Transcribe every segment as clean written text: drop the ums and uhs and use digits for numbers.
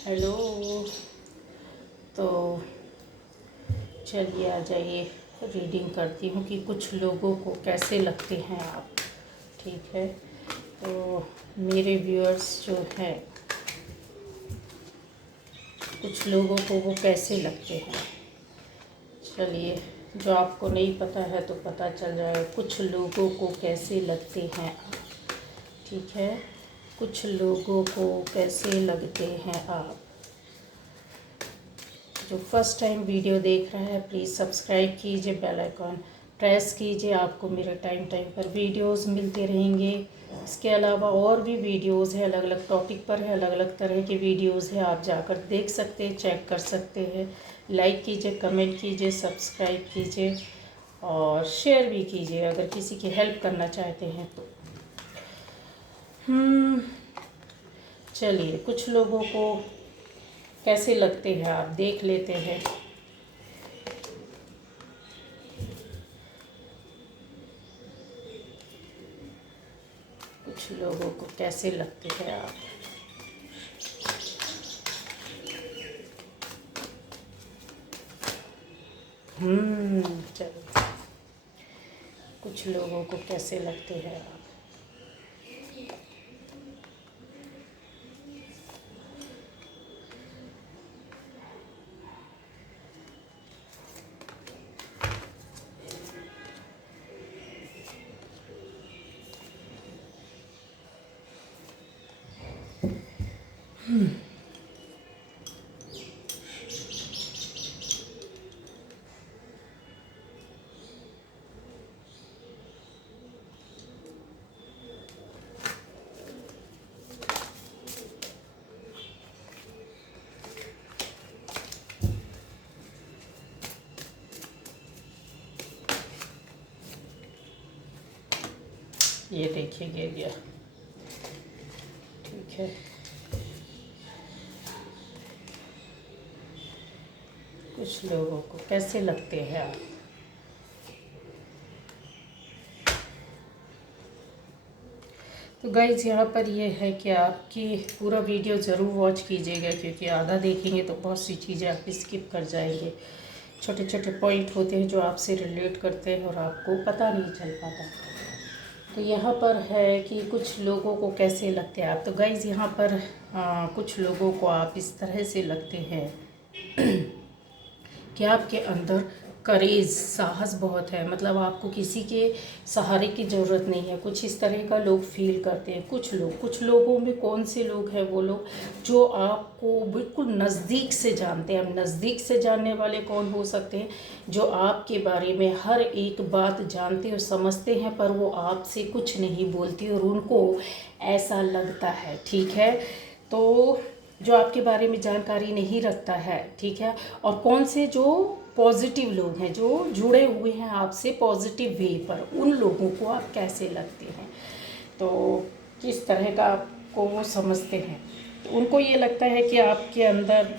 Hello. तो चलिए आ जाइए, रीडिंग करती हूँ कि कुछ लोगों को कैसे लगते हैं आप। ठीक है, तो मेरे व्यूअर्स जो हैं, कुछ लोगों को वो कैसे लगते हैं। चलिए, जो आपको नहीं पता है तो पता चल जाएगा कुछ लोगों को कैसे लगते हैं आप। ठीक है, कुछ लोगों को कैसे लगते हैं आप। जो फर्स्ट टाइम वीडियो देख रहा है प्लीज़ सब्सक्राइब कीजिए, बेल आइकॉन प्रेस कीजिए, आपको मेरे टाइम टाइम पर वीडियोस मिलते रहेंगे। इसके अलावा और भी वीडियोस हैं, अलग अलग टॉपिक पर है, अलग अलग तरह के वीडियोस हैं, आप जाकर देख सकते हैं, चेक कर सकते हैं। लाइक कीजिए, कमेंट कीजिए, सब्सक्राइब कीजिए और शेयर भी कीजिए अगर किसी की हेल्प करना चाहते हैं तो। चलिए, कुछ लोगों को कैसे लगते हैं आप देख लेते हैं। कुछ लोगों को कैसे लगते हैं आप। चलो, कुछ लोगों को कैसे लगते हैं आप। ये देखिए, गिर गया। ठीक है, कुछ लोगों को कैसे लगते हैं आप। तो गाइज, यहाँ पर ये है कि आपकी पूरा वीडियो ज़रूर वॉच कीजिएगा, क्योंकि आधा देखेंगे तो बहुत सी चीज़ें आप स्किप कर जाएंगे। छोटे छोटे पॉइंट होते हैं जो आपसे रिलेट करते हैं और आपको पता नहीं चल पाता। तो यहाँ पर है कि कुछ लोगों को कैसे लगते हैं आप। तो गाइज़, यहाँ पर कुछ लोगों को आप इस तरह से लगते हैं कि आपके अंदर करेज, साहस बहुत है। मतलब आपको किसी के सहारे की ज़रूरत नहीं है, कुछ इस तरह का लोग फील करते हैं। कुछ लोगों में कौन से लोग हैं वो लोग जो आपको बिल्कुल नज़दीक से जानते हैं। अब नज़दीक से जानने वाले कौन हो सकते हैं, जो आपके बारे में हर एक बात जानते और समझते हैं, पर वो आपसे कुछ नहीं बोलती और उनको ऐसा लगता है। ठीक है, तो जो आपके बारे में जानकारी नहीं रखता है। ठीक है, और कौन से जो पॉजिटिव लोग हैं, जो जुड़े हुए हैं आपसे पॉजिटिव वे पर, उन लोगों को आप कैसे लगते हैं। तो किस तरह का आपको वो समझते हैं। तो उनको ये लगता है कि आपके अंदर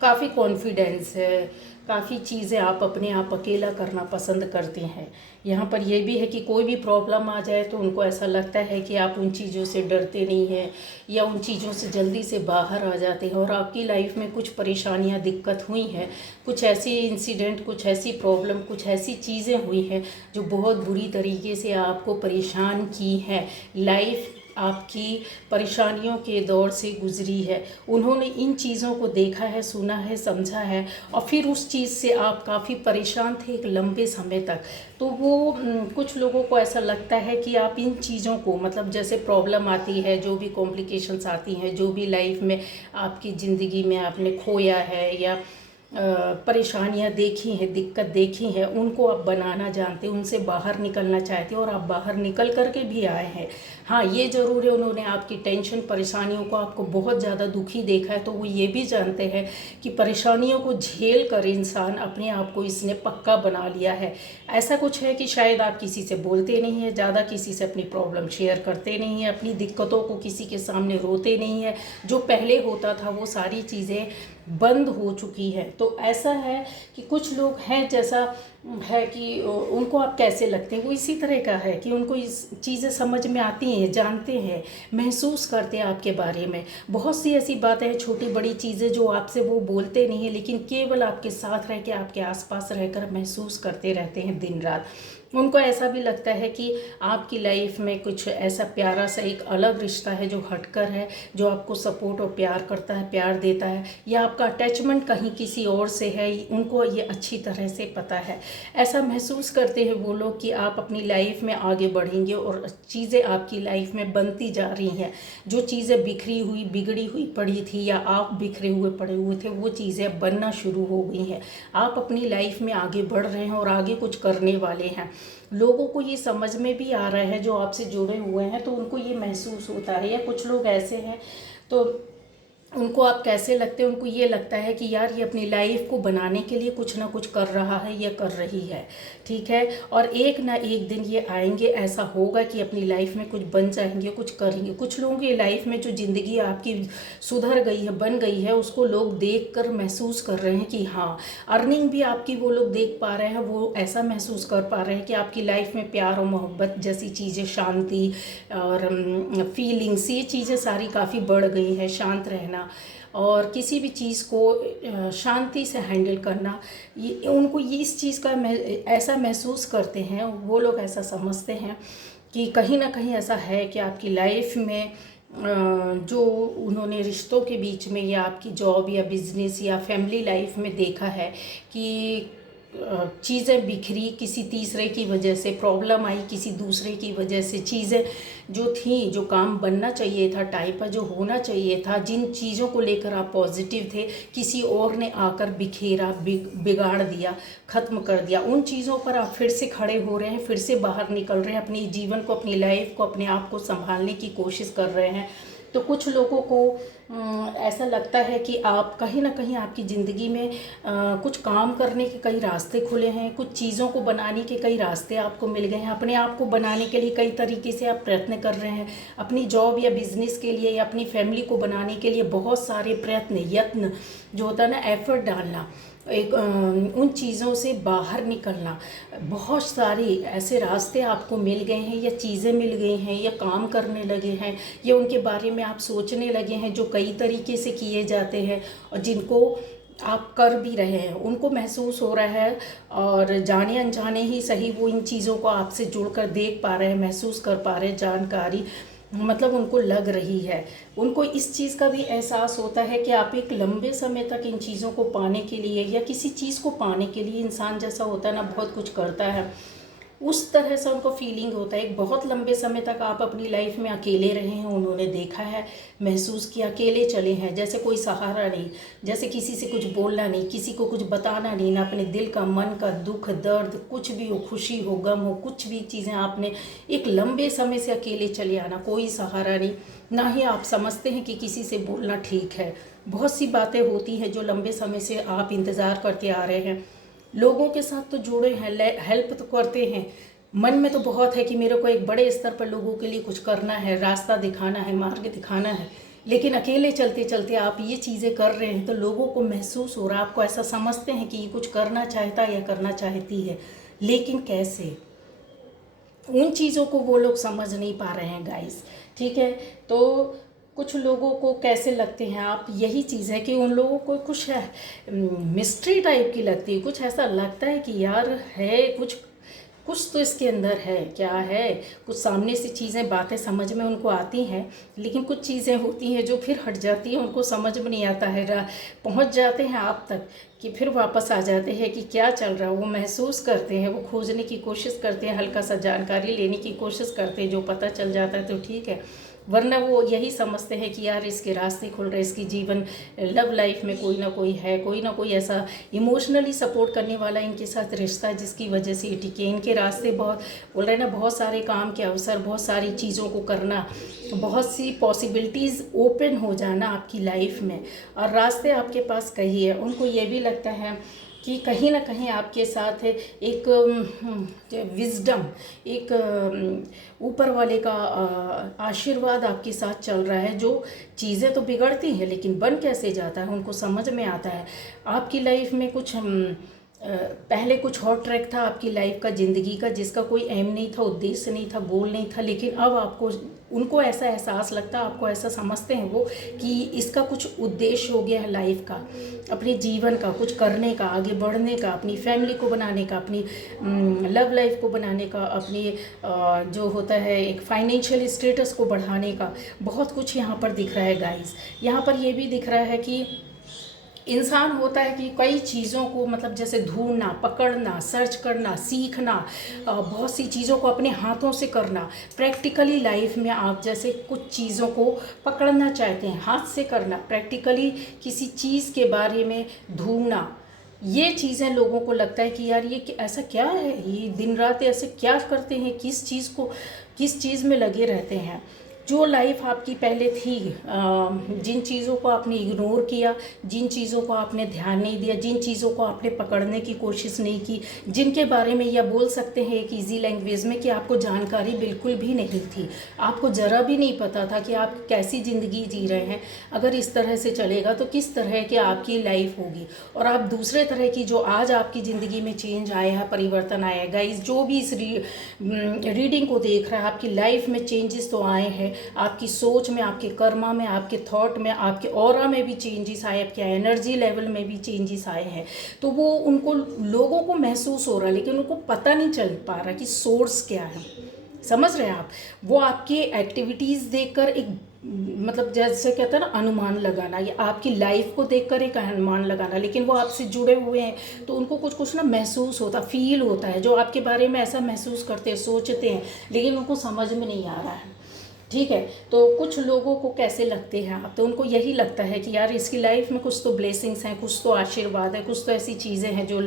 काफ़ी कॉन्फिडेंस है, काफ़ी चीज़ें आप अपने आप अकेला करना पसंद करते हैं। यहाँ पर यह भी है कि कोई भी प्रॉब्लम आ जाए तो उनको ऐसा लगता है कि आप उन चीज़ों से डरते नहीं हैं या उन चीज़ों से जल्दी से बाहर आ जाते हैं। और आपकी लाइफ में कुछ परेशानियाँ, दिक्कत हुई हैं, कुछ ऐसी इंसिडेंट, कुछ ऐसी प्रॉब्लम, कुछ ऐसी चीज़ें हुई हैं जो बहुत बुरी तरीके से आपको परेशान की हैं। लाइफ आपकी परेशानियों के दौर से गुजरी है। उन्होंने इन चीज़ों को देखा है, सुना है, समझा है, और फिर उस चीज़ से आप काफ़ी परेशान थे एक लंबे समय तक। तो वो कुछ लोगों को ऐसा लगता है कि आप इन चीज़ों को, मतलब जैसे प्रॉब्लम आती है, जो भी कॉम्प्लिकेशंस आती हैं, जो भी लाइफ में आपकी ज़िंदगी में आपने खोया है या परेशानियाँ देखी हैं, दिक्कत देखी हैं, उनको आप बनाना जानते हैं, उनसे बाहर निकलना चाहते हैं और आप बाहर निकल करके भी आए हैं। हाँ, ये ज़रूर है, उन्होंने आपकी टेंशन, परेशानियों को, आपको बहुत ज़्यादा दुखी देखा है, तो वो ये भी जानते हैं कि परेशानियों को झेल कर इंसान अपने आप को इसने पक्का बना लिया है। ऐसा कुछ है कि शायद आप किसी से बोलते नहीं हैं ज़्यादा, किसी से अपनी प्रॉब्लम शेयर करते नहीं हैं, अपनी दिक्कतों को किसी के सामने रोते नहीं हैं। जो पहले होता था वो सारी चीज़ें बंद हो चुकी है। तो ऐसा है कि कुछ लोग हैं, जैसा है कि उनको आप कैसे लगते हैं, वो इसी तरह का है कि उनको इस चीज़ें समझ में आती हैं, जानते हैं, महसूस करते हैं आपके बारे में। बहुत सी ऐसी बातें हैं, छोटी बड़ी चीज़ें जो आपसे वो बोलते नहीं हैं, लेकिन केवल आपके साथ रह के, आपके आसपास रहकर महसूस करते रहते हैं दिन रात। उनको ऐसा भी लगता है कि आपकी लाइफ में कुछ ऐसा प्यारा सा एक अलग रिश्ता है जो हटकर है, जो आपको सपोर्ट और प्यार करता है, प्यार देता है, या आपका अटैचमेंट कहीं किसी और से है, उनको ये अच्छी तरह से पता है। ऐसा महसूस करते हैं वो लोग कि आप अपनी लाइफ में आगे बढ़ेंगे और चीज़ें आपकी लाइफ में बनती जा रही हैं। जो चीज़ें बिखरी हुई, बिगड़ी हुई पड़ी थी, या आप बिखरे हुए पड़े हुए थे, वो चीज़ें बनना शुरू हो गई हैं। आप अपनी लाइफ में आगे बढ़ रहे हैं और आगे कुछ करने वाले हैं। लोगों को ये समझ में भी आ रहा है, जो आपसे जुड़े हुए हैं, तो उनको ये महसूस होता है। या कुछ लोग ऐसे हैं तो उनको आप कैसे लगते हैं, उनको ये लगता है कि यार ये अपनी लाइफ को बनाने के लिए कुछ ना कुछ कर रहा है या कर रही है, ठीक है। और एक ना एक दिन ये आएंगे, ऐसा होगा कि अपनी लाइफ में कुछ बन जाएंगे, कुछ करेंगे। कुछ लोगों की लाइफ में जो ज़िंदगी आपकी सुधर गई है, बन गई है, उसको लोग देख कर महसूस कर रहे हैं कि हाँ, अर्निंग भी आपकी वो लोग देख पा रहे हैं, वो ऐसा महसूस कर पा रहे हैं कि आपकी लाइफ में प्यार और मोहब्बत जैसी चीज़ें, शांति और फीलिंग्स, ये चीज़ें सारी काफ़ी बढ़ गई हैं। शांत रहना और किसी भी चीज़ को शांति से हैंडल करना, ये उनको ये इस चीज़ का ऐसा महसूस करते हैं, वो लोग ऐसा समझते हैं कि कहीं ना कहीं ऐसा है कि आपकी लाइफ में जो उन्होंने रिश्तों के बीच में, या आपकी जॉब या बिजनेस या फैमिली लाइफ में देखा है कि चीज़ें बिखरी, किसी तीसरे की वजह से प्रॉब्लम आई, किसी दूसरे की वजह से चीज़ें जो थी, जो काम बनना चाहिए था, टाइम पर जो होना चाहिए था, जिन चीज़ों को लेकर आप पॉजिटिव थे, किसी और ने आकर बिखेरा, बिगाड़ दिया, ख़त्म कर दिया। उन चीज़ों पर आप फिर से खड़े हो रहे हैं, फिर से बाहर निकल रहे हैं, अपने जीवन को, अपनी लाइफ को, अपने आप को संभालने की कोशिश कर रहे हैं। तो कुछ लोगों को ऐसा लगता है कि आप कहीं ना कहीं आपकी ज़िंदगी में कुछ काम करने के कई रास्ते खुले हैं, कुछ चीज़ों को बनाने के कई रास्ते आपको मिल गए हैं, अपने आप को बनाने के लिए कई तरीके से आप प्रयत्न कर रहे हैं, अपनी जॉब या बिज़नेस के लिए या अपनी फैमिली को बनाने के लिए बहुत सारे प्रयत्न, यत्न जो होता है ना, एफर्ट डालना, एक उन चीज़ों से बाहर निकलना, बहुत सारे ऐसे रास्ते आपको मिल गए हैं, या चीज़ें मिल गई हैं, या काम करने लगे हैं, या उनके बारे में आप सोचने लगे हैं, जो कई तरीके से किए जाते हैं और जिनको आप कर भी रहे हैं। उनको महसूस हो रहा है, और जाने अनजाने ही सही, वो इन चीज़ों को आपसे जुड़कर देख पा रहे हैं, महसूस कर पा रहे हैं, जानकारी मतलब उनको लग रही है। उनको इस चीज़ का भी एहसास होता है कि आप एक लंबे समय तक इन चीज़ों को पाने के लिए, या किसी चीज़ को पाने के लिए, इंसान जैसा होता है ना, बहुत कुछ करता है, उस तरह से उनको फीलिंग होता है। एक बहुत लंबे समय तक आप अपनी लाइफ में अकेले रहे हैं, उन्होंने देखा है, महसूस किया, अकेले चले हैं, जैसे कोई सहारा नहीं, जैसे किसी से कुछ बोलना नहीं, किसी को कुछ बताना नहीं, ना अपने दिल का, मन का दुख दर्द, कुछ भी हो, खुशी हो, गम हो, कुछ भी चीज़ें आपने एक लंबे समय से अकेले चले आना, कोई सहारा नहीं, ना ही आप समझते हैं कि किसी से बोलना ठीक है। बहुत सी बातें होती हैं जो लंबे समय से आप इंतज़ार करते आ रहे हैं। लोगों के साथ तो जुड़े हैं, हेल्प तो करते हैं, मन में तो बहुत है कि मेरे को एक बड़े स्तर पर लोगों के लिए कुछ करना है, रास्ता दिखाना है, मार्ग दिखाना है, लेकिन अकेले चलते चलते आप ये चीज़ें कर रहे हैं, तो लोगों को महसूस हो रहा है, आपको ऐसा समझते हैं कि ये कुछ करना चाहता है या करना चाहती है, लेकिन कैसे, उन चीज़ों को वो लोग समझ नहीं पा रहे हैं गाइस, ठीक है। तो कुछ लोगों को कैसे लगते हैं आप, यही चीज़ है कि उन लोगों को कुछ मिस्ट्री टाइप की लगती है, कुछ ऐसा लगता है कि यार है कुछ, कुछ तो इसके अंदर है, क्या है, कुछ सामने से चीज़ें, बातें समझ में उनको आती हैं, लेकिन कुछ चीज़ें होती हैं जो फिर हट जाती हैं, उनको समझ में नहीं आता है, पहुंच जाते हैं आप तक कि फिर वापस आ जाते हैं कि क्या चल रहा है। वो महसूस करते हैं, वो खोजने की कोशिश करते हैं, हल्का सा जानकारी लेने की कोशिश करते हैं, जो पता चल जाता है तो ठीक है, वरना वो यही समझते हैं कि यार इसके रास्ते खुल रहे, इसकी जीवन लव लाइफ में कोई ना कोई है, कोई ना कोई ऐसा इमोशनली सपोर्ट करने वाला इनके साथ रिश्ता है जिसकी वजह से ये टिके। इनके रास्ते बहुत, बोल रहे हैं ना, बहुत सारे काम के अवसर, बहुत सारी चीज़ों को करना, बहुत सी पॉसिबिलिटीज़ ओपन हो जाना आपकी लाइफ में, और रास्ते आपके पास कही है। उनको ये भी लगता है कि कहीं ना कहीं आपके साथ एक विजडम, एक ऊपर वाले का आशीर्वाद आपके साथ चल रहा है। जो चीज़ें तो बिगड़ती हैं लेकिन बन कैसे जाता है उनको समझ में आता है। आपकी लाइफ में कुछ पहले कुछ और ट्रैक था आपकी लाइफ का, ज़िंदगी का, जिसका कोई एम नहीं था, उद्देश्य नहीं था, गोल नहीं था, लेकिन अब आपको उनको ऐसा एहसास लगता है, आपको ऐसा समझते हैं वो कि इसका कुछ उद्देश्य हो गया है लाइफ का, अपने जीवन का कुछ करने का, आगे बढ़ने का, अपनी फैमिली को बनाने का, अपनी लव लाइफ को बनाने का, अपनी जो होता है एक फाइनेंशियल स्टेटस को बढ़ाने का, बहुत कुछ यहाँ पर दिख रहा है गाइस। यहाँ पर ये भी दिख रहा है कि इंसान होता है कि कई चीज़ों को मतलब जैसे ढूंढना, पकड़ना, सर्च करना, सीखना, बहुत सी चीज़ों को अपने हाथों से करना। प्रैक्टिकली लाइफ में आप जैसे कुछ चीज़ों को पकड़ना चाहते हैं, हाथ से करना, प्रैक्टिकली किसी चीज़ के बारे में ढूंढना, ये चीज़ें लोगों को लगता है कि यार ये ऐसा क्या है, ये दिन रात ऐसे क्या करते हैं, किस चीज़ में लगे रहते हैं। जो लाइफ आपकी पहले थी, जिन चीज़ों को आपने इग्नोर किया, जिन चीज़ों को आपने ध्यान नहीं दिया, जिन चीज़ों को आपने पकड़ने की कोशिश नहीं की, जिनके बारे में यह बोल सकते हैं एक ईजी लैंग्वेज में कि आपको जानकारी बिल्कुल भी नहीं थी, आपको ज़रा भी नहीं पता था कि आप कैसी ज़िंदगी जी रहे हैं, अगर इस तरह से चलेगा तो किस तरह की आपकी लाइफ होगी। और आप दूसरे तरह की जो आज आपकी ज़िंदगी में चेंज आया है, परिवर्तन आया है गाइस, जो भी इस रीडिंग को देख रहा है, आपकी लाइफ में चेंजेस तो आए हैं, आपकी सोच में, आपके कर्मा में, आपके थॉट में, आपके ऑरा में भी चेंजेस आए, आपके एनर्जी लेवल में भी चेंजेस आए हैं। तो वो उनको लोगों को महसूस हो रहा है लेकिन उनको पता नहीं चल पा रहा कि सोर्स क्या है। समझ रहे हैं आप? वो आपकी एक्टिविटीज़ देखकर एक मतलब जैसे कहते हैं ना अनुमान लगाना, या आपकी लाइफ को देखकर एक अनुमान लगाना, लेकिन वो आपसे जुड़े हुए हैं तो उनको कुछ कुछ ना महसूस होता, फील होता है, जो आपके बारे में ऐसा महसूस करते हैं, सोचते हैं, लेकिन उनको समझ में नहीं आ रहा है। ठीक है, तो कुछ लोगों को कैसे लगते हैं आप, तो उनको यही लगता है कि यार इसकी लाइफ में कुछ तो ब्लेसिंग्स हैं, कुछ तो आशीर्वाद है, कुछ तो ऐसी चीज़ें हैं जो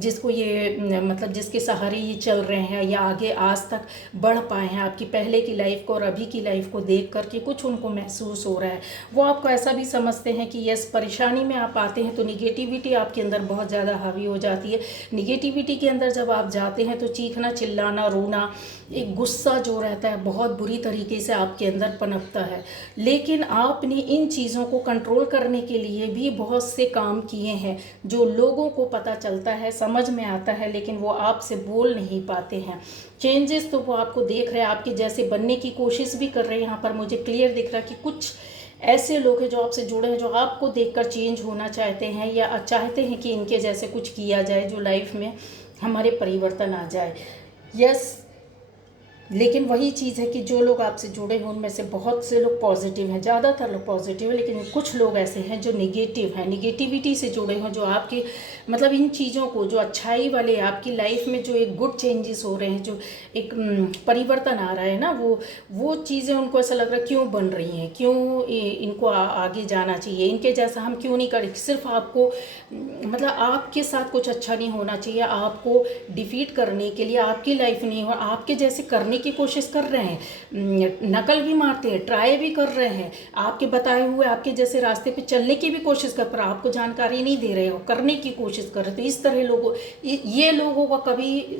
जिसको ये मतलब जिसके सहारे ये चल रहे हैं या आगे आज तक बढ़ पाए हैं। आपकी पहले की लाइफ को और अभी की लाइफ को देख करके कुछ उनको महसूस हो रहा है। वो आपको ऐसा भी समझते हैं कि यस, परेशानी में आप आते हैं तो निगेटिविटी आपके अंदर बहुत ज़्यादा हावी हो जाती है। निगेटिविटी के अंदर जब आप जाते हैं तो चीखना, चिल्लाना, रोना, एक गुस्सा जो रहता है बहुत बुरी तरीके से आपके अंदर पनपता है। लेकिन आपने इन चीज़ों को कंट्रोल करने के लिए भी बहुत से काम किए हैं जो लोगों को पता चलता है, समझ में आता है, लेकिन वो आपसे बोल नहीं पाते हैं। चेंजेस तो वो आपको देख रहे हैं, आपके जैसे बनने की कोशिश भी कर रहे हैं। यहाँ पर मुझे क्लियर दिख रहा है कि कुछ ऐसे लोग हैं जो आपसे जुड़े हैं, जो आपको देखकर चेंज होना चाहते हैं या चाहते हैं कि इनके जैसे कुछ किया जाए, जो लाइफ में हमारे परिवर्तन आ जाए। यस, लेकिन वही चीज़ है कि जो लोग आपसे जुड़े हैं उनमें से बहुत से लोग पॉजिटिव हैं, ज़्यादातर लोग पॉजिटिव हैं, लेकिन कुछ लोग ऐसे हैं जो निगेटिव हैं, निगेटिविटी से जुड़े हैं, जो आपके मतलब इन चीज़ों को, जो अच्छाई वाले आपकी लाइफ में जो एक गुड चेंजेस हो रहे हैं, जो एक परिवर्तन आ रहा है ना, वो चीज़ें उनको ऐसा लग रहा है क्यों बन रही हैं, क्यों इनको आगे जाना चाहिए, इनके जैसा हम क्यों नहीं करें। सिर्फ आपको मतलब आपके साथ कुछ अच्छा नहीं होना चाहिए, आपको डिफीट करने के लिए आपकी लाइफ नहीं हो, आपके जैसे करने की कोशिश कर रहे हैं, नकल भी मारते हैं, ट्राई भी कर रहे हैं, आपके बताए हुए आपके जैसे रास्ते पे चलने की भी कोशिश कर, पर आपको जानकारी नहीं दे रहे हो, करने की कोशिश कर रहे हो। तो इस तरह ये लोगों का कभी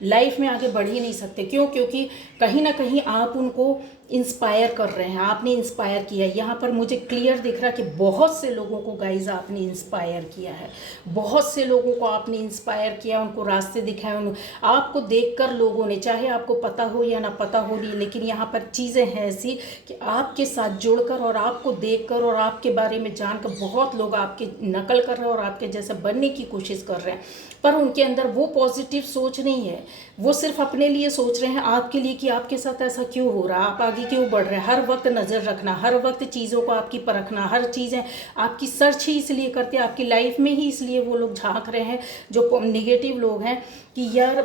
लाइफ में आगे बढ़ ही नहीं सकते। क्यों? क्योंकि कहीं ना कहीं आप उनको इंस्पायर कर रहे हैं, आपने इंस्पायर किया है। यहाँ पर मुझे क्लियर दिख रहा है कि बहुत से लोगों को गाइज आपने इंस्पायर किया है, बहुत से लोगों को आपने इंस्पायर किया, उनको रास्ते दिखाए, आपको देखकर लोगों ने, चाहे आपको पता हो या ना पता हो नहीं, लेकिन यहाँ पर चीज़ें हैं ऐसी कि आपके साथ जुड़कर और आपको देखकर और आपके बारे में जानकर बहुत लोग आपकी नकल कर रहे हैं और आपके जैसा बनने की कोशिश कर रहे हैं, पर उनके अंदर वो पॉजिटिव सोच नहीं है। वो सिर्फ अपने लिए सोच रहे हैं, आपके लिए, कि आपके साथ ऐसा क्यों हो रहा, आप आगे क्यों बढ़ रहे हैं। हर वक्त नज़र रखना, हर वक्त चीज़ों को आपकी परखना, हर चीज़ें आपकी सर्च ही इसलिए करते हैं, आपकी लाइफ में ही इसलिए वो लोग झांक रहे हैं, जो नेगेटिव लोग हैं, कि यार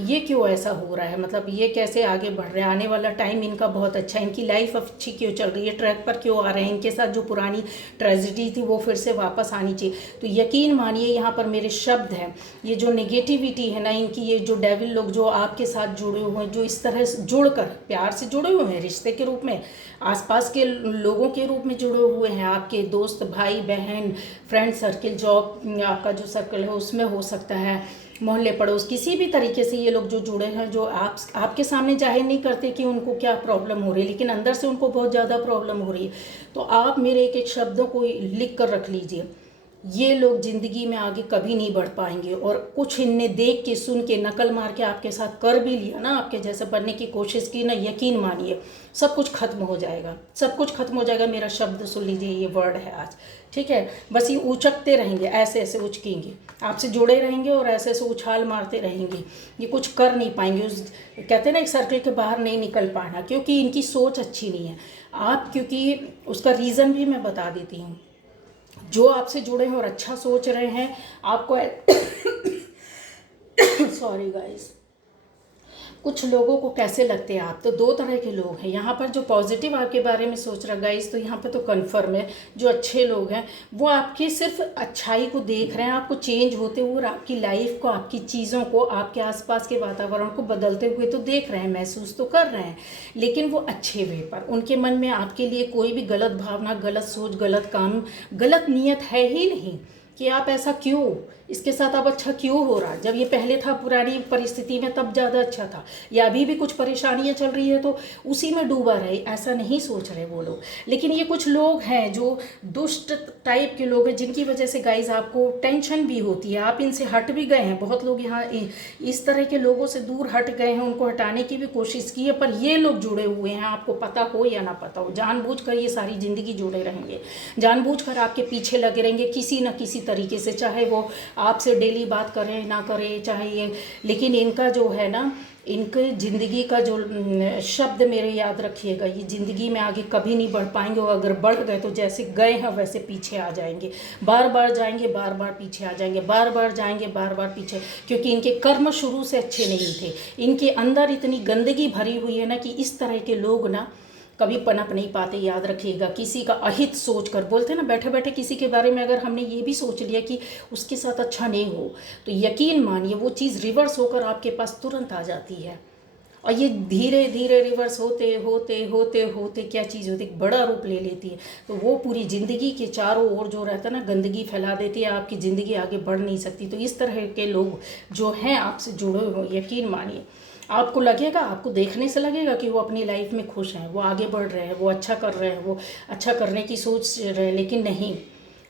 ये क्यों ऐसा हो रहा है, मतलब ये कैसे आगे बढ़ रहे हैं, आने वाला टाइम इनका बहुत अच्छा है, इनकी लाइफ अच्छी क्यों चल रही है, ट्रैक पर क्यों आ रहे हैं, इनके साथ जो पुरानी ट्रेजिडी थी वो फिर से वापस आनी चाहिए। तो यकीन मानिए यहाँ पर मेरे शब्द हैं, ये जो नेगेटिविटी है ना, इनकी ये जो डेविल लोग जो आपके साथ जुड़े हुए हैं, जो इस तरह से जुड़कर प्यार से जुड़े हुए हैं, रिश्ते के रूप में, आसपास के लोगों के रूप में जुड़े हुए हैं, आपके दोस्त, भाई बहन, फ्रेंड सर्किल, जॉब आपका जो सर्कल है उसमें हो सकता है, मोहल्ले पड़ोस, किसी भी तरीके से ये लोग जो जुड़े हैं, जो आपके सामने जाहिर नहीं करते कि उनको क्या प्रॉब्लम हो रही है, लेकिन अंदर से उनको बहुत ज़्यादा प्रॉब्लम हो रही है। तो आप मेरे एक एक शब्दों को लिख कर रख लीजिए। ये लोग ज़िंदगी में आगे कभी नहीं बढ़ पाएंगे, और कुछ इनने देख के, सुन के, नकल मार के आपके साथ कर भी लिया ना, आपके जैसे बनने की कोशिश की ना, यकीन मानिए सब कुछ खत्म हो जाएगा, सब कुछ खत्म हो जाएगा। मेरा शब्द सुन लीजिए, ये वर्ड है आज, ठीक है। बस ये उचकते रहेंगे, ऐसे ऐसे उचकेंगे, आपसे जुड़े रहेंगे और ऐसे ऐसे उछाल मारते रहेंगे, ये कुछ कर नहीं पाएंगे। उस कहते हैं ना, एक सर्कल के बाहर नहीं निकल पाना, क्योंकि इनकी सोच अच्छी नहीं है। आप, क्योंकि उसका रीज़न भी मैं बता देती हूँ। जो आपसे जुड़े हैं और अच्छा सोच रहे हैं आपको सॉरी गाइस, कुछ लोगों को कैसे लगते हैं आप, तो दो तरह के लोग हैं यहाँ पर। जो पॉजिटिव आपके बारे में सोच रहा गाइस, तो यहाँ पर तो कन्फर्म है, जो अच्छे लोग हैं वो आपकी सिर्फ अच्छाई को देख रहे हैं, आपको चेंज होते हुए और आपकी लाइफ को, आपकी चीज़ों को, आपके आसपास के वातावरण को बदलते हुए तो देख रहे हैं, महसूस तो कर रहे हैं, लेकिन वो अच्छे वे पर, उनके मन में आपके लिए कोई भी गलत भावना, गलत सोच, गलत काम, गलत नीयत है ही नहीं कि आप ऐसा क्यों, इसके साथ अब अच्छा क्यों हो रहा। जब ये पहले था पुरानी परिस्थिति में तब ज़्यादा अच्छा था, या अभी भी कुछ परेशानियां चल रही है तो उसी में डूबा रहे, ऐसा नहीं सोच रहे वो लोग। लेकिन ये कुछ लोग हैं जो दुष्ट टाइप के लोग हैं, जिनकी वजह से गाइज आपको टेंशन भी होती है, आप इनसे हट भी गए हैं। बहुत लोग यहाँ इस तरह के लोगों से दूर हट गए हैं, उनको हटाने की भी कोशिश की है, पर ये लोग जुड़े हुए हैं, आपको पता हो या ना पता हो, जानबूझकर ये सारी ज़िंदगी जुड़े रहेंगे, जानबूझकर आपके पीछे लगे रहेंगे किसी न किसी तरीके से, चाहे वो आपसे डेली बात करें ना करें, चाहे ये, लेकिन इनका जो है ना, इनके ज़िंदगी का जो शब्द मेरे याद रखिएगा, ये ज़िंदगी में आगे कभी नहीं बढ़ पाएंगे, और अगर बढ़ गए तो जैसे गए हैं वैसे पीछे आ जाएंगे, बार बार जाएंगे, बार बार पीछे आ जाएंगे, बार बार जाएंगे, बार बार पीछे, क्योंकि इनके कर्म शुरू से अच्छे नहीं थे, इनके अंदर इतनी गंदगी भरी हुई है ना कि इस तरह के लोग ना कभी पनप नहीं पाते। याद रखिएगा, किसी का अहित सोच कर, बोलते हैं ना, बैठे बैठे किसी के बारे में अगर हमने ये भी सोच लिया कि उसके साथ अच्छा नहीं हो, तो यकीन मानिए वो चीज़ रिवर्स होकर आपके पास तुरंत आ जाती है। और ये धीरे धीरे रिवर्स होते होते होते होते क्या चीज़ होती है, बड़ा रूप ले लेती है। तो वो पूरी ज़िंदगी के चारों ओर जो रहता है ना, गंदगी फैला देती है, आपकी ज़िंदगी आगे बढ़ नहीं सकती। तो इस तरह के लोग जो हैं आपसे जुड़े हो, यकीन मानिए आपको लगेगा, आपको देखने से लगेगा कि वो अपनी लाइफ में खुश हैं, वो आगे बढ़ रहे हैं, वो अच्छा कर रहे हैं, वो अच्छा करने की सोच रहे हैं, लेकिन नहीं,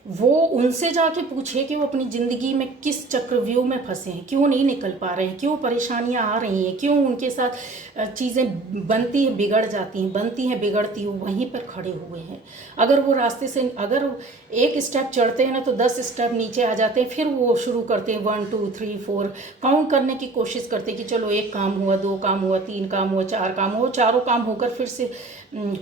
वो उनसे जाके पूछे कि वो अपनी ज़िंदगी में किस चक्रव्यूह में फंसे हैं, क्यों नहीं निकल पा रहे हैं, क्यों परेशानियां आ रही हैं, क्यों उनके साथ चीज़ें बनती हैं बिगड़ जाती हैं, बनती हैं बिगड़ती हैं, वहीं पर खड़े हुए हैं। अगर वो रास्ते से, अगर एक स्टेप चढ़ते हैं ना तो 10 स्टेप नीचे आ जाते हैं, फिर वो शुरू करते हैं 1 2 3 4 काउंट करने की कोशिश करते हैं कि चलो 1 काम हुआ, 2 काम हुआ, 3 काम हुआ, 4 काम हुआ, चारों काम होकर फिर से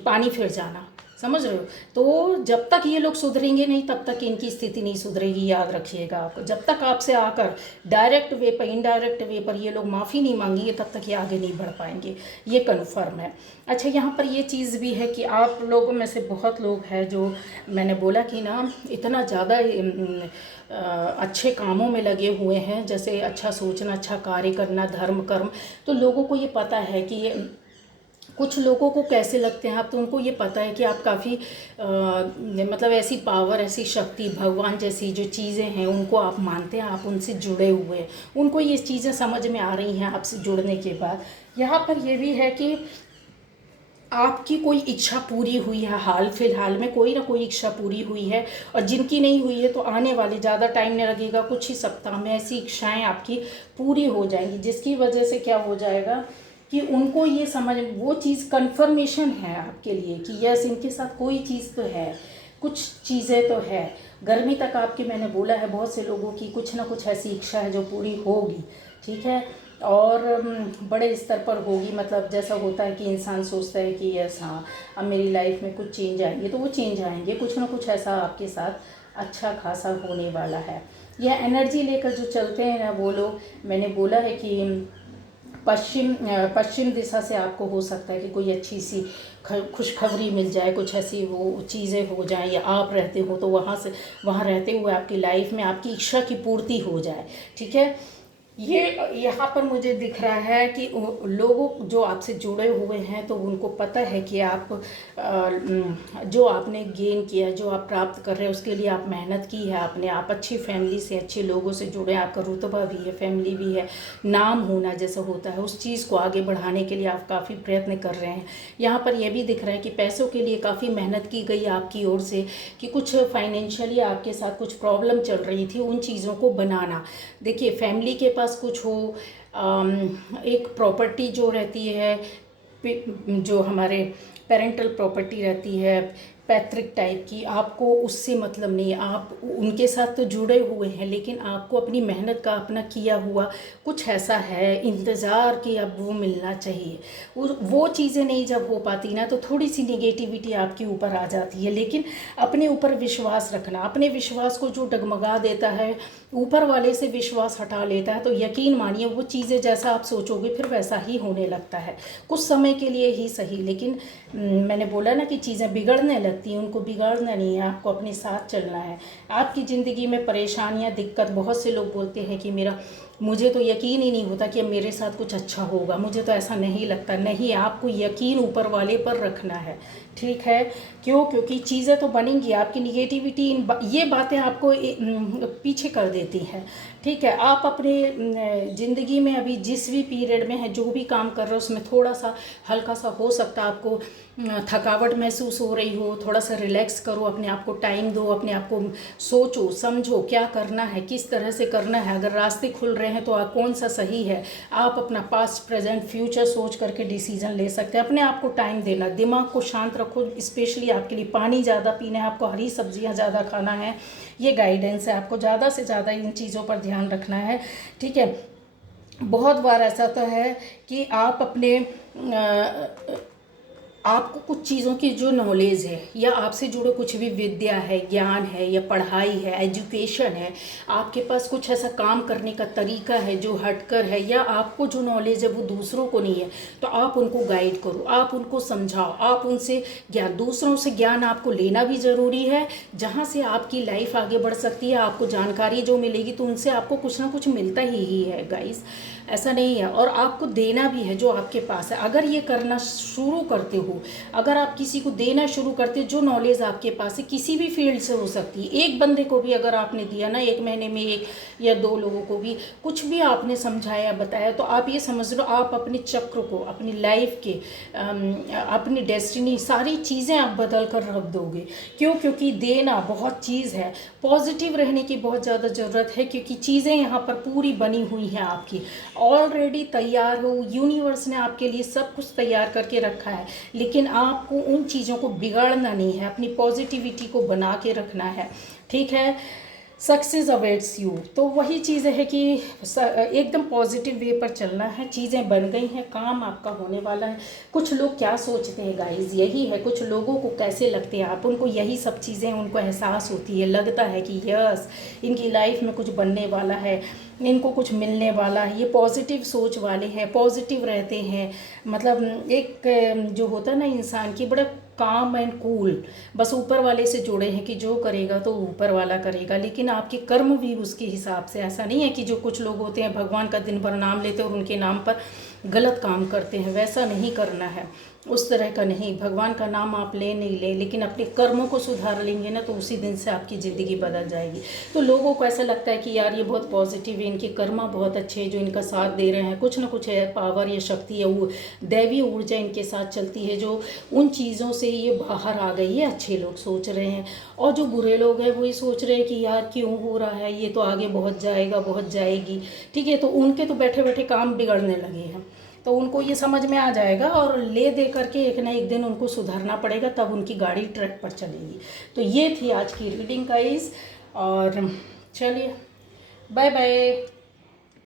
पानी फिर जाना, समझ रहे हो। तो जब तक ये लोग सुधरेंगे नहीं तब तक इनकी स्थिति नहीं सुधरेगी, याद रखिएगा आपको। जब तक आपसे आकर डायरेक्ट वे पर, इनडायरेक्ट वे पर ये लोग माफ़ी नहीं मांगेंगे तब तक ये आगे नहीं बढ़ पाएंगे, ये कन्फर्म है। अच्छा, यहाँ पर ये चीज़ भी है कि आप लोगों में से बहुत लोग हैं जो, मैंने बोला कि ना, इतना ज़्यादा अच्छे कामों में लगे हुए हैं, जैसे अच्छा सोचना, अच्छा कार्य करना, धर्म कर्म, तो लोगों को ये पता है कि ये, कुछ लोगों को कैसे लगते हैं आप, तो उनको ये पता है कि आप काफ़ी मतलब ऐसी पावर, ऐसी शक्ति, भगवान जैसी जो चीज़ें हैं उनको आप मानते हैं, आप उनसे जुड़े हुए हैं, उनको ये चीज़ें समझ में आ रही हैं आपसे जुड़ने के बाद। यहाँ पर ये भी है कि आपकी कोई इच्छा पूरी हुई है, हाल फिलहाल में कोई ना कोई इच्छा पूरी हुई है, और जिनकी नहीं हुई है तो आने वाले, ज़्यादा टाइम नहीं लगेगा, कुछ ही सप्ताह में ऐसी इच्छाएँ आपकी पूरी हो जाएंगी, जिसकी वजह से क्या हो जाएगा कि उनको ये समझ, वो चीज़ कन्फर्मेशन है आपके लिए कि यस, इनके साथ कोई चीज़ तो है, कुछ चीज़ें तो है। गर्मी तक आपकी, मैंने बोला है, बहुत से लोगों की कुछ ना कुछ ऐसी इच्छा है जो पूरी होगी, ठीक है, और बड़े स्तर पर होगी। मतलब जैसा होता है कि इंसान सोचता है कि यस हाँ, अब मेरी लाइफ में कुछ चेंज आएंगे, तो वो चेंज आएंगे, कुछ ना कुछ ऐसा आपके साथ अच्छा खासा होने वाला है। यह एनर्जी लेकर जो चलते हैं ना वो लोग, मैंने बोला है कि पश्चिम दिशा से आपको हो सकता है कि कोई अच्छी सी खुशखबरी मिल जाए, कुछ ऐसी वो चीज़ें हो जाएं, या आप रहते हो तो वहाँ रहते हुए आपकी लाइफ में आपकी इच्छा की पूर्ति हो जाए, ठीक है। ये यहाँ पर मुझे दिख रहा है कि लोगों जो आपसे जुड़े हुए हैं तो उनको पता है कि आप जो आपने गेन किया, जो आप प्राप्त कर रहे हैं, उसके लिए आप मेहनत की है आपने, आप अच्छी फैमिली से, अच्छे लोगों से जुड़े हैं, आपका रुतबा भी है, फैमिली भी है, नाम होना जैसा होता है, उस चीज़ को आगे बढ़ाने के लिए आप काफ़ी प्रयत्न कर रहे हैं। यहाँ पर यह भी दिख रहा है कि पैसों के लिए काफ़ी मेहनत की गई आपकी ओर से, कि कुछ फाइनेंशियली आपके साथ कुछ प्रॉब्लम चल रही थी, उन चीज़ों को बनाना। देखिए, फैमिली के पास कुछ हो, एक प्रॉपर्टी जो रहती है, जो हमारे पेरेंटल प्रॉपर्टी रहती है, पैतृक टाइप की, आपको उससे मतलब नहीं है। आप उनके साथ तो जुड़े हुए हैं, लेकिन आपको अपनी मेहनत का, अपना किया हुआ कुछ ऐसा है इंतज़ार कि अब वो मिलना चाहिए। वो चीज़ें नहीं जब हो पाती ना, तो थोड़ी सी निगेटिविटी आपके ऊपर आ जाती है। लेकिन अपने ऊपर विश्वास रखना, अपने विश्वास को जो डगमगा देता है, ऊपर वाले से विश्वास हटा लेता है, तो यकीन मानिए वो चीज़ें जैसा आप सोचोगे फिर वैसा ही होने लगता है। कुछ समय के लिए ही सही, लेकिन मैंने बोला ना कि चीज़ें बिगड़ने लगती हैं, उनको बिगाड़ना नहीं है, आपको अपने साथ चलना है। आपकी ज़िंदगी में परेशानियां, दिक्कत, बहुत से लोग बोलते हैं कि मुझे तो यकीन ही नहीं होता कि अब मेरे साथ कुछ अच्छा होगा, मुझे तो ऐसा नहीं लगता। नहीं, आपको यकीन ऊपर वाले पर रखना है, ठीक है? क्यों? क्योंकि चीज़ें तो बनेंगी। आपकी निगेटिविटी ये बातें आपको पीछे कर देती हैं, ठीक है? आप अपने ज़िंदगी में अभी जिस भी पीरियड में है, जो भी काम कर रहे हो, उसमें थोड़ा सा हल्का सा हो सकता है आपको थकावट महसूस हो रही हो, थोड़ा सा रिलैक्स करो, अपने आप को टाइम दो, अपने आप को सोचो, समझो क्या करना है, किस तरह से करना है। अगर रास्ते खुल रहे हैं तो आप कौन सा सही है, आप अपना पास्ट, प्रेजेंट, फ्यूचर सोच करके डिसीजन ले सकते हैं। अपने आप को टाइम देना, दिमाग को शांत रखो। स्पेशली आपके लिए पानी ज़्यादा पीना है, आपको हरी सब्जियां ज़्यादा खाना है, ये गाइडेंस है। आपको ज़्यादा से ज़्यादा इन चीज़ों पर ध्यान रखना है, ठीक है? बहुत बार ऐसा तो है कि आप अपने आपको कुछ चीज़ों की जो नॉलेज है, या आपसे जुड़े कुछ भी विद्या है, ज्ञान है, या पढ़ाई है, एजुकेशन है, आपके पास कुछ ऐसा काम करने का तरीका है जो हटकर है, या आपको जो नॉलेज है वो दूसरों को नहीं है, तो आप उनको गाइड करो, आप उनको समझाओ, आप उनसे ज्ञान, दूसरों से ज्ञान आपको लेना भी ज़रूरी है। जहाँ से आपकी लाइफ आगे बढ़ सकती है, आपको जानकारी जो मिलेगी तो उनसे आपको कुछ ना कुछ मिलता ही है गाइस, ऐसा नहीं है। और आपको देना भी है जो आपके पास है। अगर ये करना शुरू करते हो, अगर आप किसी को देना शुरू करते, जो नॉलेज आपके पास है, किसी भी फील्ड से हो सकती है, एक बंदे को भी अगर आपने दिया ना, एक महीने में एक या दो लोगों को भी कुछ भी आपने समझाया, बताया, तो आप ये समझ लो आप अपने चक्र को, अपनी लाइफ के, अपनी डेस्टिनी, सारी चीज़ें आप बदल कर रख दोगे। क्यों? क्योंकि देना बहुत चीज़ है, पॉजिटिव रहने की बहुत ज़्यादा ज़रूरत है, क्योंकि चीज़ें यहाँ पर पूरी बनी हुई हैं आपकी, ऑलरेडी तैयार हो, यूनिवर्स ने आपके लिए सब कुछ तैयार करके रखा है। लेकिन आपको उन चीज़ों को बिगाड़ना नहीं है, अपनी पॉजिटिविटी को बना के रखना है, ठीक है? Success awaits you. तो वही चीज़ है कि एकदम पॉजिटिव वे पर चलना है। चीज़ें बन गई हैं, काम आपका होने वाला है। कुछ लोग क्या सोचते हैं गाइस, यही है, कुछ लोगों को कैसे लगते हैं आप, उनको यही सब चीज़ें, उनको एहसास होती है, लगता है कि यस इनकी लाइफ में कुछ बनने वाला है, इनको कुछ मिलने वाला है, ये पॉजिटिव सोच वाले हैं, पॉजिटिव रहते हैं। मतलब एक जो होता है ना इंसान की, बड़ा काम एंड कूल, बस ऊपर वाले से जुड़े हैं कि जो करेगा तो ऊपर वाला करेगा, लेकिन आपके कर्म भी उसके हिसाब से। ऐसा नहीं है कि जो कुछ लोग होते हैं भगवान का दिन भर नाम लेते हैं और उनके नाम पर गलत काम करते हैं, वैसा नहीं करना है, उस तरह का नहीं। भगवान का नाम आप ले नहीं ले, लेकिन अपने कर्मों को सुधार लेंगे ना, तो उसी दिन से आपकी ज़िंदगी बदल जाएगी। तो लोगों को ऐसा लगता है कि यार ये बहुत पॉजिटिव है, इनके कर्मा बहुत अच्छे हैं जो इनका साथ दे रहे हैं, कुछ ना कुछ है, पावर या शक्ति है, वो दैवीय ऊर्जा इनके साथ चलती है, जो उन चीज़ों से ये बाहर आ गई है, अच्छे लोग सोच रहे हैं। और जो बुरे लोग हैं वो ये सोच रहे हैं कि यार क्यों हो रहा है, ये तो आगे बहुत जाएगा, बहुत जाएगी, ठीक है? तो उनके तो बैठे बैठे काम बिगड़ने लगे हैं, तो उनको ये समझ में आ जाएगा और ले दे करके एक ना एक दिन उनको सुधारना पड़ेगा, तब उनकी गाड़ी ट्रैक पर चलेगी। तो ये थी आज की रीडिंग गाइस, और चलिए बाय बाय।